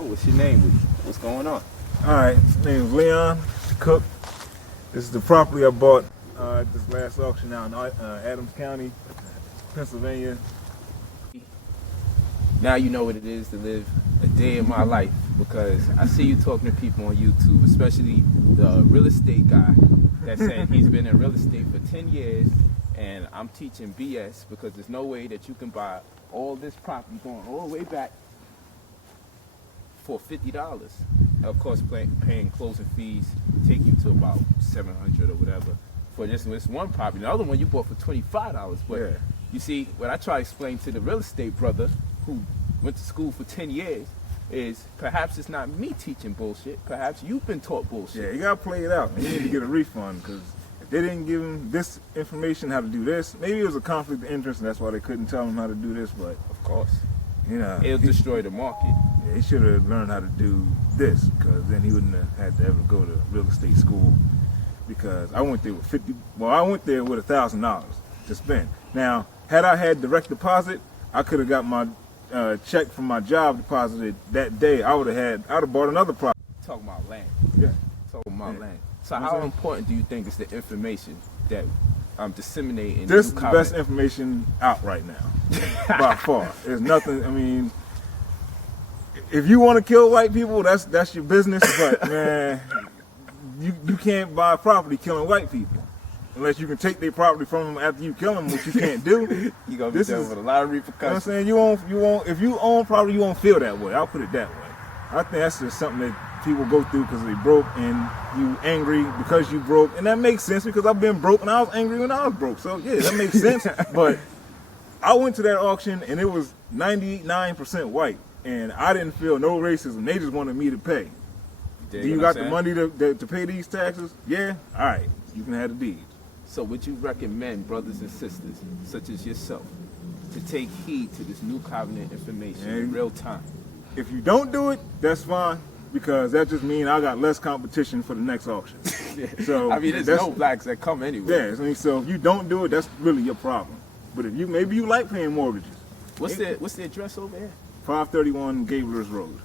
show. What's your name? What's going on? All right, my name is Leon Cook. This is the property I bought at this last auction out in Adams County, Pennsylvania. Now you know what it is to live a day in my life, because I see you talking to people on YouTube, especially the real estate guy that's saying he's been in real estate for 10 years, and I'm teaching BS because there's no way that you can buy all this property going all the way back for $50. Of course, paying closing fees take you to about $700 or whatever for this one property. The other one you bought for $25. But Yeah. you see, what I try to explain to the real estate brother who went to school for 10 years is perhaps it's not me teaching bullshit. Perhaps you've been taught bullshit. Yeah, you gotta play it out. You need to get a refund because if they didn't give him this information, how to do this, maybe it was a conflict of interest and that's why they couldn't tell him how to do this. But Of course. you know, It'll destroy the market. yeah, he should have learned how to do this because then he wouldn't have had to ever go to real estate school. Because I went there with I went there with $1,000 to spend. Now, had I had direct deposit, I could have got my check from my job deposited that day. I'd have bought another property. Talking about land. Yeah. Talking about land. So You know what how I'm saying? important do you think is the information that I'm disseminating? This is the best information out right now, by far. There's nothing. I mean, if you want to kill white people, that's your business. But man, you can't buy property killing white people unless you can take their property from them after you kill them, which you can't do. You're gonna be dealing with a lot of You know what I'm repercussions. saying? You won't. If you own property, you won't feel that way. I'll put it that way. I think that's just something that people go through because they broke and you angry because you broke, and that makes sense because I've been broke and I was angry when I was broke. So yeah, that makes sense. But I went to that auction and it was 99% white, and I didn't feel no racism. They just wanted me to pay. Do you got the money to pay these taxes? Yeah. All right. You can have the deed. So would you recommend brothers and sisters, such as yourself, to take heed to this new covenant information in real time? If you don't do it, that's fine, because that just means I got less competition for the next auction. So I mean, there's no blacks that come anyway. Yeah, I mean, so if you don't do it, that's really your problem. But if maybe you like paying mortgages. What's the address over here? 531 Gablers Road.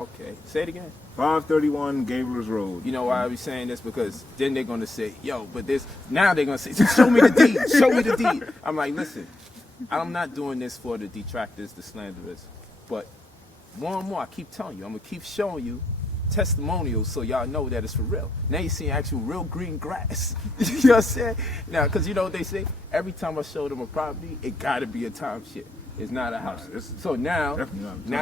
Okay, say it again. 531 Gablers Road. You know why I be saying this? Because then they're gonna say, yo, but now they're gonna say, show me the deed, show me the deed. I'm like, listen, I'm not doing this for the detractors, the slanderers, but more and more, I keep telling you, I'm gonna keep showing you testimonials so y'all know that it's for real. Now you see actual real green grass. You know what I'm saying? Now, because you know what they say? Every time I show them a property, it gotta be a timeshare. It's not a house. So now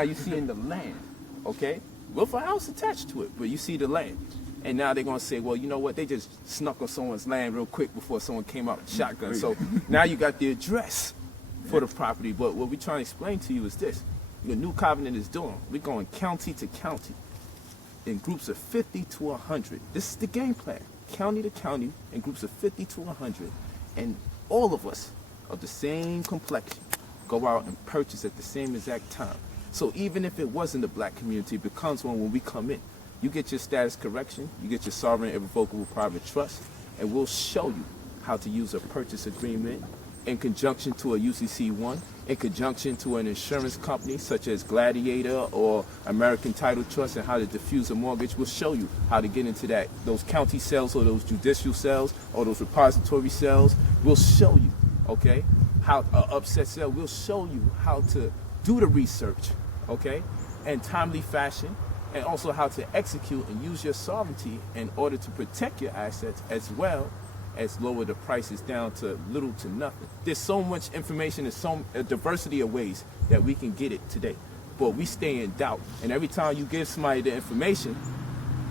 you seeing the land, okay? With a house attached to it, but you see the land. And now they're gonna say, well, you know what? They just snuck on someone's land real quick before someone came out with a shotgun. So now you got the address for the property. But what we're trying to explain to you is this. The new covenant is doing. We're going county to county in groups of 50 to 100. This is the game plan. County to county in groups of 50 to 100. And all of us of the same complexion go out and purchase at the same exact time. So even if it wasn't a black community, it becomes one when we come in. You get your status correction, you get your sovereign irrevocable private trust, and we'll show you how to use a purchase agreement in conjunction to a UCC1, in conjunction to an insurance company such as Gladiator or American Title Trust, and how to diffuse a mortgage. We'll show you how to get into those county sales or those judicial sales or those repository sales. We'll show you, okay, how upset sale. We'll show you how to do the research, okay, in timely fashion, and also how to execute and use your sovereignty in order to protect your assets, as well as lower the prices down to little to nothing. There's so much information, there's a diversity of ways that we can get it today, but we stay in doubt. And every time you give somebody the information,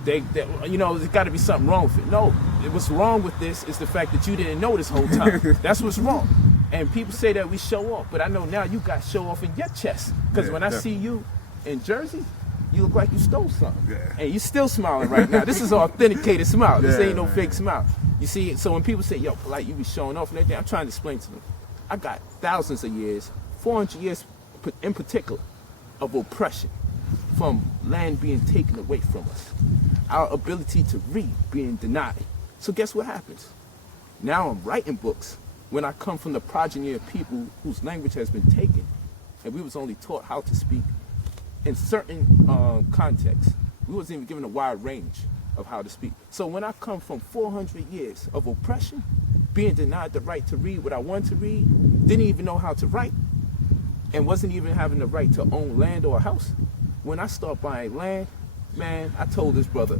they you know, there's got to be something wrong with it. No, what's wrong with this is the fact that you didn't know this whole time. That's what's wrong. And people say that we show off, but I know now you got show off in your chest. Because when I see you in Jersey, you look like you stole something. Yeah. And you still smiling right now. This is an authenticated smile. This ain't no fake smile. You see, so when people say, yo, like you be showing off and everything, I'm trying to explain to them. I got thousands of years, 400 years in particular, of oppression from land being taken away from us. Our ability to read being denied. So guess what happens? Now I'm writing books when I come from the progeny of people whose language has been taken, and we was only taught how to speak in certain contexts. We wasn't even given a wide range of how to speak. So when I come from 400 years of oppression, being denied the right to read what I wanted to read, didn't even know how to write, and wasn't even having the right to own land or a house. When I start buying land, man, I told this brother,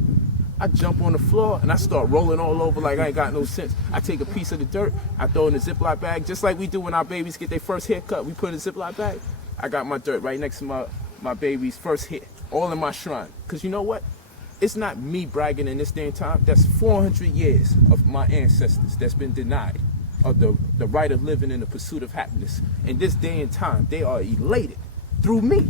I jump on the floor and I start rolling all over like I ain't got no sense. I take a piece of the dirt, I throw it in a Ziploc bag, just like we do when our babies get their first haircut. We put it in a Ziploc bag. I got my dirt right next to my baby's first hair, all in my shrine. Because you know what? It's not me bragging in this day and time. That's 400 years of my ancestors that's been denied of the right of living in the pursuit of happiness. In this day and time, they are elated through me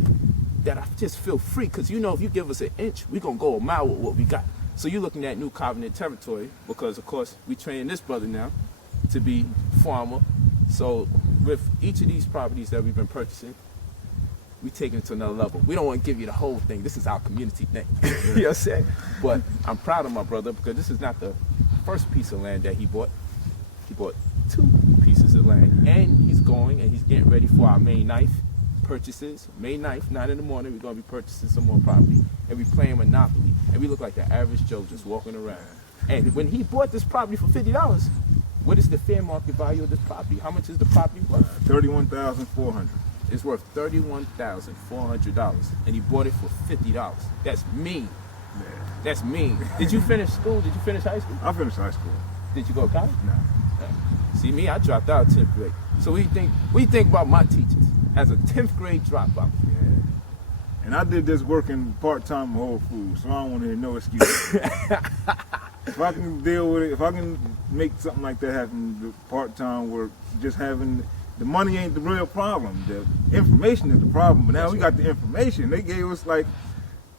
that I just feel free. Because you know, if you give us an inch, we're going to go a mile with what we got. So you're looking at New Covenant territory because, of course, we train this brother now to be farmer. So with each of these properties that we've been purchasing, we taking it to another level. We don't want to give you the whole thing. This is our community thing. You know what I'm saying? But I'm proud of my brother because this is not the first piece of land that he bought. He bought 2 pieces of land, and he's going and he's getting ready for our May 9th purchases. May 9th, 9 in the morning, we're going to be purchasing some more property, and we playing Monopoly, and we look like the average Joe just walking around. And when he bought this property for $50, what is the fair market value of this property? How much is the property worth? $31,400. It's worth $31,400, and he bought it for $50. That's mean. Yeah. That's mean. Did you finish school? Did you finish high school? I finished high school. Did you go to college? No. See me, I dropped out of 10th grade. So what do you think about my teachers as a 10th grade dropout? Yeah. And I did this working part-time at Whole Foods, so I don't want to hear no excuses. If I can deal with it, if I can make something like that happen, the part-time work, just having, the money ain't the real problem. The information is the problem, but now we got the information. They gave us like,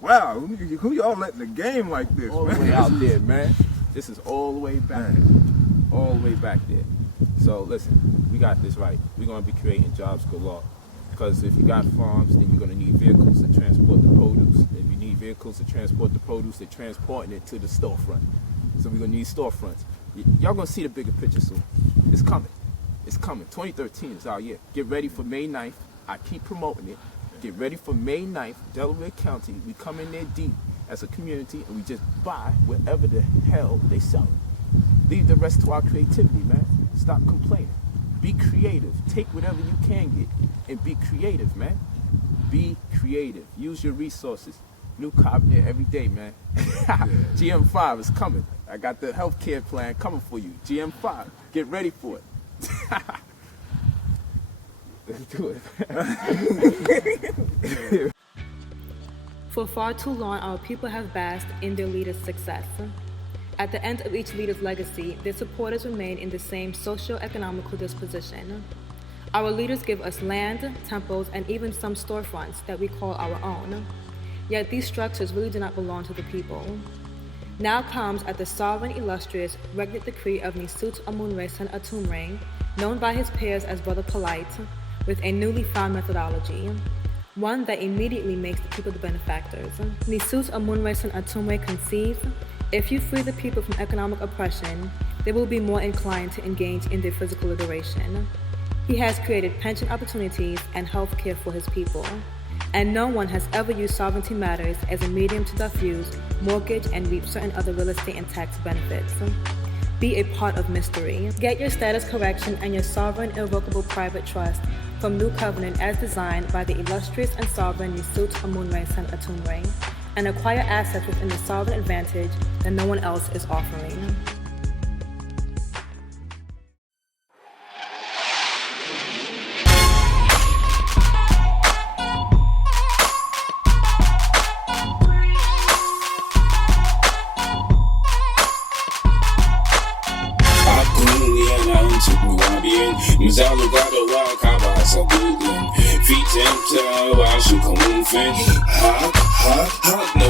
wow, who y'all letting the game like this, All man? the way out there, man. This is all the way back. All the way back there. So listen, we got this right. We're going to be creating jobs galore. Because if you got farms, then you're going to need vehicles to transport the produce. If you need vehicles to transport the produce, they're transporting it to the storefront. So we're going to need storefronts. Y'all going to see the bigger picture soon. It's coming. It's coming. 2013 is our year. Get ready for May 9th. I keep promoting it. Get ready for May 9th, Delaware County. We come in there deep as a community and we just buy wherever the hell they sell it. Leave the rest to our creativity, man. Stop complaining. Be creative. Take whatever you can get and be creative, man. Be creative. Use your resources. New Covenant every day, man. GM5 is coming. I got the healthcare plan coming for you. GM5. Get ready for it. Let's do it. For far too long, our people have basked in their leaders' success. At the end of each leader's legacy, their supporters remain in the same socio-economical disposition. Our leaders give us land, temples, and even some storefronts that we call our own. Yet these structures really do not belong to the people. Now comes at the sovereign, illustrious, regnant decree of Nisut Amunre Sen Atumre, known by his peers as Brother Polite, with a newly found methodology, one that immediately makes the people the benefactors. Nisut Amunre Sen Atumre conceives, if you free the people from economic oppression, they will be more inclined to engage in their physical liberation. He has created pension opportunities and health care for his people, and no one has ever used sovereignty matters as a medium to diffuse, mortgage, and reap certain other real estate and tax benefits. Be a part of mystery. Get your status correction and your sovereign irrevocable private trust from New Covenant as designed by the illustrious and sovereign Nisut Amunre Sen Atumre, and acquire assets within the sovereign advantage that no one else is offering. Mzalo gado wa kaba sa gudin Fitem ta wa shu kumfen Hot no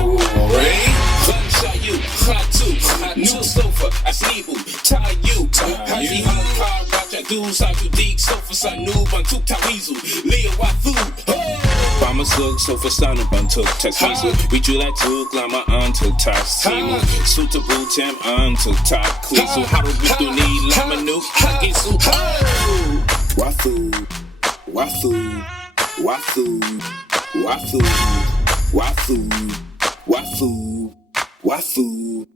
rain Gunshot you, hot too New sofa, I sneeble, tie you Haji hot car, watch I do Sa you dig, sofa sa noob An tuk tawizu, lea wa food Bama slug, sofa sana ban tuk taswizu We drew like tuk, lama untuk tas Timu, suitable tem untuk tak Klizu, haru bitu ni lama nu Hagisu, Wafu, wafu, wafu, wafu. Why food? Why food? Why food?